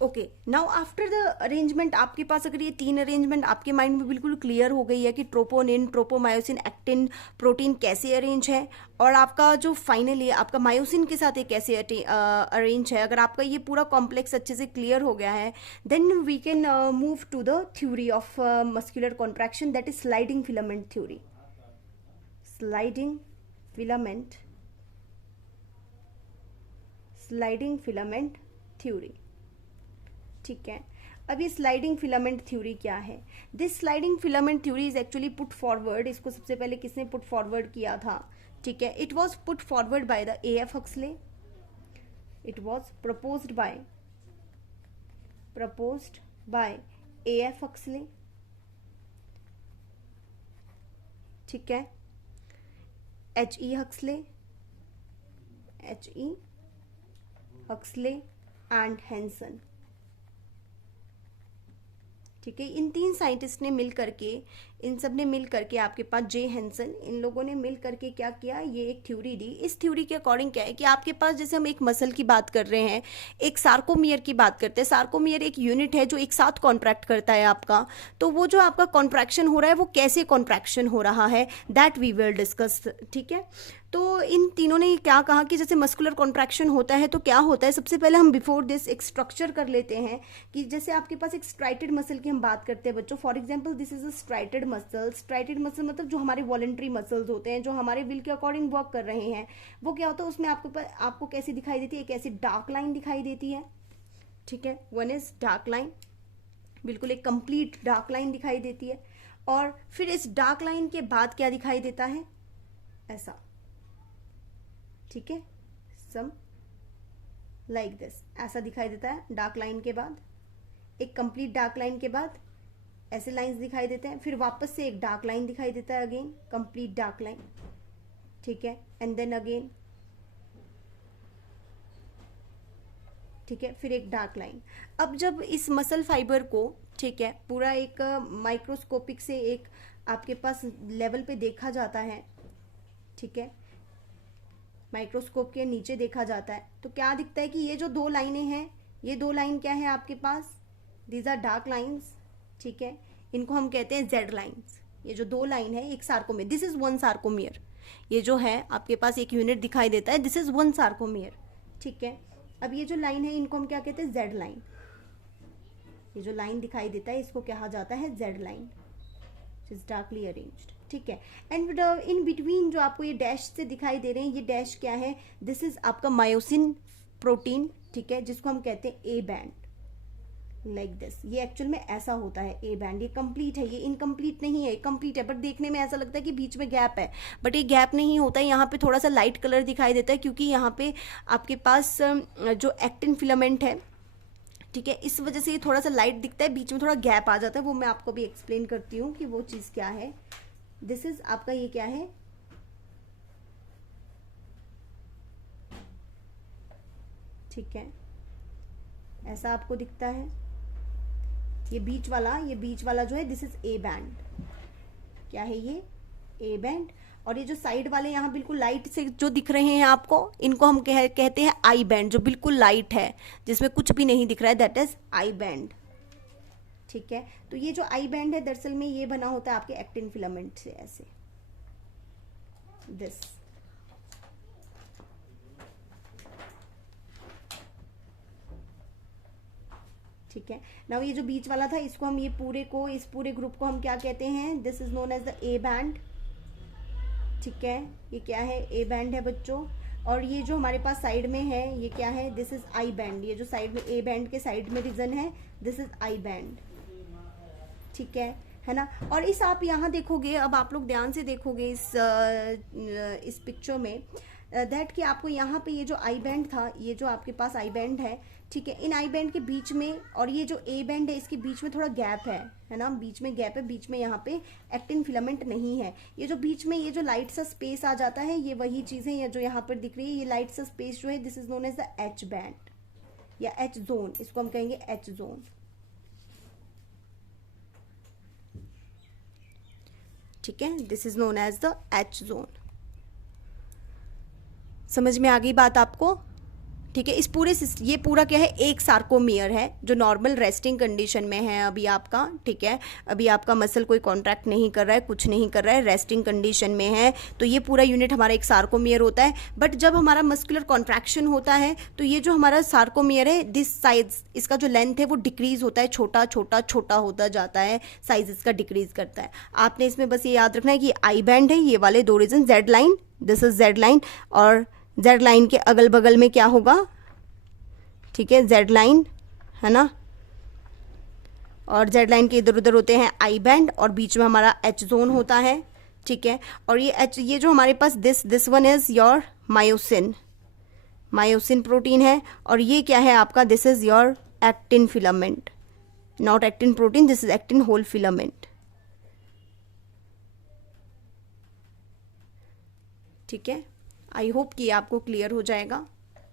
Okay, now after the arrangement आपके पास अगर ये 3 अरेंजमेंट आपके माइंड में बिल्कुल क्लियर हो गई है कि ट्रोपोनिन, ट्रोपोमायोसिन, एक्टिन प्रोटीन कैसे अरेंज है, और आपका जो फाइनली आपका मायोसिन के साथ ये कैसे अरेंज है, अगर आपका ये पूरा कॉम्प्लेक्स अच्छे से क्लियर हो गया है, then we can move to the theory of muscular contraction, that is sliding filament theory. Sliding filament, sliding filament theory. ठीक है, अब ये स्लाइडिंग फिलामेंट थ्योरी क्या है? This sliding filament theory is actually put forward, इसको सबसे पहले किसने पुट फॉरवर्ड किया था? ठीक है, it was put forward by the AF Huxley, it was proposed by AF Huxley. ठीक है, HE हक्सले एंड हैंसन। ठीक है, इन 3 साइंटिस्ट ने मिल करके, इन सब ने मिल करके, आपके पास जे हैंसन, इन लोगों ने मिल करके क्या किया, ये एक थ्योरी दी। इस थ्योरी के अकॉर्डिंग क्या है कि आपके पास, जैसे हम एक मसल की बात कर रहे हैं, एक सार्कोमियर की बात करते हैं, सार्कोमियर एक यूनिट है जो एक साथ कॉन्ट्रैक्ट करता है आपका, तो वो जो आपका कॉन्ट्रैक्शन हो रहा है वो कैसे कॉन्ट्रैक्शन हो रहा है, दैट वी विल डिस्कस। ठीक है, तो इन तीनों ने क्या कहा कि जैसे मस्कुलर कॉन्ट्रैक्शन होता है तो क्या होता है, सबसे पहले हम बिफोर दिस एक स्ट्रक्चर कर लेते हैं कि जैसे आपके पास एक स्ट्राइटेड मसल की हम बात करते हैं बच्चों, for example this is a striated muscle. Striated muscle मतलब जो हमारे वॉलेंट्री मसल्स होते हैं, जो हमारे विल के अकॉर्डिंग वर्क कर रहे हैं, वो क्या होता है उसमें आपको कैसी दिखाई देती है, एक ऐसी डार्क लाइन दिखाई देती है। ठीक है, वन इज डार्क लाइन, बिल्कुल एक कंप्लीट डार्क लाइन दिखाई देती है, और फिर इस डार्क लाइन के बाद क्या दिखाई देता है, ऐसा। ठीक है, सम लाइक दिस, ऐसा दिखाई देता है डार्क लाइन के बाद, एक कंप्लीट डार्क लाइन के बाद ऐसे लाइंस दिखाई देते हैं, फिर वापस से एक डार्क लाइन दिखाई देता है, अगेन कंप्लीट डार्क लाइन। ठीक है, एंड देन अगेन, ठीक है, फिर एक डार्क लाइन। अब जब इस मसल फाइबर को, ठीक है, पूरा एक माइक्रोस्कोपिक से एक आपके पास लेवल पे देखा जाता है, ठीक है, माइक्रोस्कोप के नीचे देखा जाता है, तो क्या दिखता है कि ये जो 2 लाइनें हैं, ये 2 लाइन क्या है आपके पास, दीज आर डार्क लाइन्स। ठीक है, इनको हम कहते हैं जेड लाइन्स। ये जो 2 लाइन है, एक सार्कोमियर, दिस इज 1 सार्कोमियर, ये जो है आपके पास एक यूनिट दिखाई देता है, दिस इज 1 सार्कोमियर। ठीक है, अब ये जो लाइन है इनको हम क्या कहते हैं, जेड लाइन। ये जो लाइन दिखाई देता है इसको कहा जाता है Z line, is darkly arranged. ठीक है, एंड इन बिटवीन जो आपको ये डैश से दिखाई दे रहे हैं, ये डैश क्या है, दिस इज आपका मायोसिन प्रोटीन। ठीक है, जिसको हम कहते हैं ए बैंड, लाइक दिस। ये एक्चुअल में ऐसा होता है ए बैंड, ये कंप्लीट है, ये इनकम्प्लीट नहीं है, कंप्लीट है, बट देखने में ऐसा लगता है कि बीच में गैप है, बट ये गैप नहीं होता है। यहाँ पे थोड़ा सा लाइट कलर दिखाई देता है क्योंकि यहाँ पे आपके पास जो एक्टिन फिलामेंट है, ठीक है, इस वजह से ये थोड़ा सा लाइट दिखता है, बीच में थोड़ा गैप आ जाता है, वो मैं आपको भी एक्सप्लेन करती हूँ कि वो चीज़ क्या है। दिस इज आपका ये क्या है, ठीक है, ऐसा आपको दिखता है। ये बीच वाला जो है, दिस इज ए बैंड। क्या है ये, ए बैंड। और ये जो साइड वाले यहाँ बिल्कुल लाइट से जो दिख रहे हैं आपको, इनको हम कहते हैं आई बैंड, जो बिल्कुल लाइट है, जिसमें कुछ भी नहीं दिख रहा है, दैट इज आई बैंड। ठीक है, तो ये जो आई बैंड है दरअसल में ये बना होता है आपके एक्टिन फिलामेंट से, ऐसे दिस। ठीक है, नाउ ये जो बीच वाला था, इसको हम इस पूरे ग्रुप को हम क्या कहते हैं, this is known as the A band. ठीक है, ये क्या है, ए बैंड है बच्चों। और ये जो हमारे पास साइड में है, ये क्या है, दिस इज आई बैंड। ये जो साइड में ए बैंड के साइड में रीजन है, दिस इज आई बैंड। ठीक है ना। और इस आप यहाँ देखोगे, अब आप लोग ध्यान से देखोगे इस पिक्चर में, दैट कि आपको यहाँ पे ये जो आई बैंड था, ये जो आपके पास आई बैंड है, ठीक है, इन आई बैंड के बीच में और ये जो ए बैंड है इसके बीच में थोड़ा गैप है ना, बीच में गैप है, बीच में यहाँ पे एक्टिन फिलामेंट नहीं है। ये जो बीच में ये जो लाइट सा स्पेस आ जाता है, ये वही चीज़ है, ये जो यहाँ पर दिख रही है, ये लाइट सा स्पेस जो है, this is known as the H band या एच जोन, इसको हम कहेंगे एच जोन। ठीक है, this is known as the H zone. समझ में आ गई बात आपको? ठीक है। इस पूरे ये पूरा क्या है, एक सार्कोमियर है जो नॉर्मल रेस्टिंग कंडीशन में है अभी आपका, ठीक है। अभी आपका मसल कोई कॉन्ट्रैक्ट नहीं कर रहा है, कुछ नहीं कर रहा है, रेस्टिंग कंडीशन में है, तो ये पूरा यूनिट हमारा एक सार्कोमियर होता है। बट जब हमारा मस्कुलर कॉन्ट्रैक्शन होता है तो ये जो हमारा सार्कोमियर है, दिस साइज, इसका जो लेंथ है वो डिक्रीज होता है, छोटा छोटा छोटा होता जाता है, साइज इसका डिक्रीज करता है। आपने इसमें बस ये याद रखना है कि आई बैंड है, ये वाले दो region, Z line, this is Z line, और जेड लाइन के अगल बगल में क्या होगा, ठीक है, जेड लाइन है ना, और जेड लाइन के इधर उधर होते हैं आई बैंड, और बीच में हमारा एच जोन होता है, ठीक है। और ये एच, ये जो हमारे पास this one is your myosin, myosin protein है, और ये क्या है आपका, this is your actin filament, not actin protein, this is actin whole filament, ठीक है। आई होप कि आपको क्लियर हो जाएगा।